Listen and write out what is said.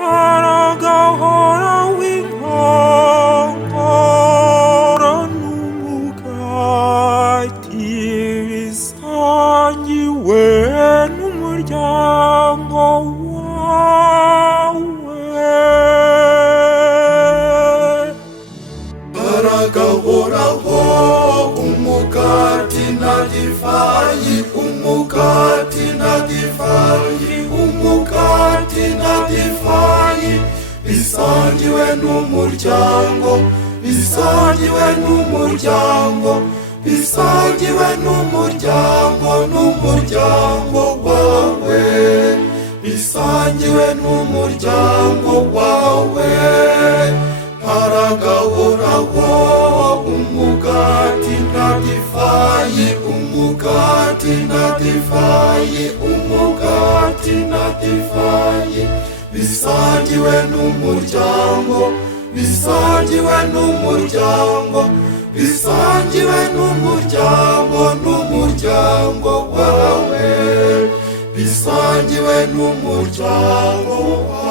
haragahora w'inkongoro n'umugati bisangiwe n'umuryango wawe. Haragahoraho umugati na divayi, umugati na divayi, umugati na divayi bisangiwe n'umuryango, bisangiwe n'umuryango, bisangiwe n'umuryango, n'umuryango wawe, bisangiwe n'umuryango wawe. Haragahoraho umugati na divayi, umugati na divayi, umugati na divayi bisangiwe n'umuryango, bisangiwe n'umuryango, bisangiwe n'umuryango, n'umuryango wawe, bisangiwe n'umuryango wawe.